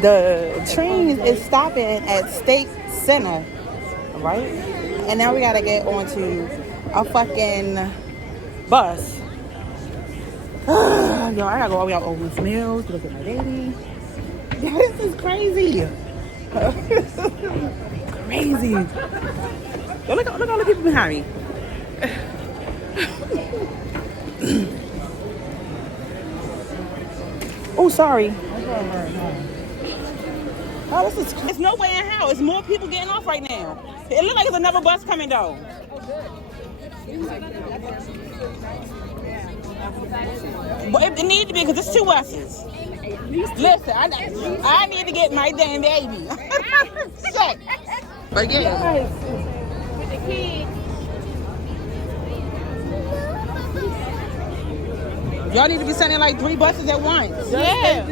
The train is stopping at State Center, right? And now we gotta get onto a fucking bus. Yo, I gotta go all the way out Owens Mills to look at my baby. This is crazy. Crazy. Yo, look at all the people behind me. Oh, sorry. Oh, this is. It's no way in hell. It's more people getting off right now. It looks like there's another bus coming though. But it needs to be because it's 2 buses. Listen, I need to get my damn baby. Shit. But yeah. With the kids. Y'all need to be sending like 3 buses at once. Yeah.